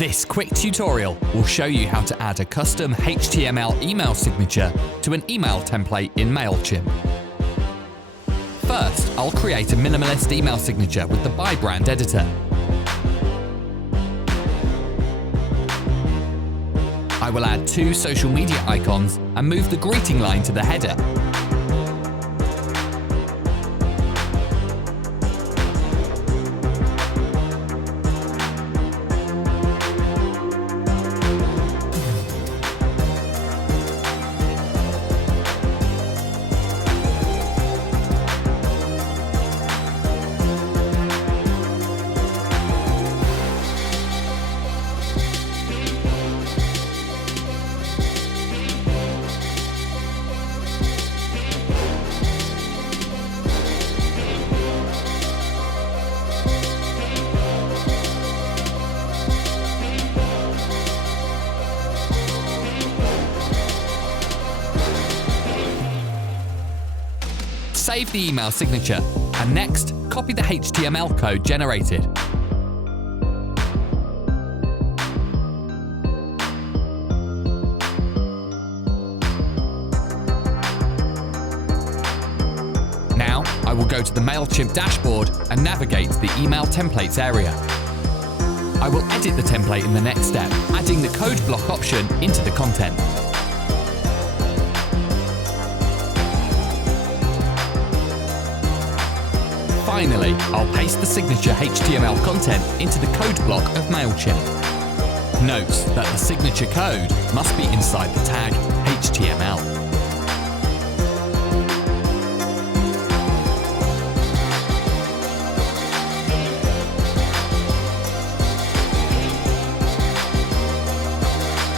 This quick tutorial will show you how to add a custom HTML email signature to an email template in Mailchimp. First, I'll create a minimalist email signature with the by brand editor. I will add 2 social media icons and move the greeting line to the header. Save the email signature, and next, copy the HTML code generated. Now, I will go to the Mailchimp dashboard and navigate to the email templates area. I will edit the template in the next step, adding the code block option into the content. Finally, I'll paste the signature HTML content into the code block of Mailchimp. Note that the signature code must be inside the tag HTML.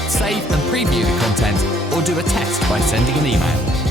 Save and preview the content, or do a test by sending an email.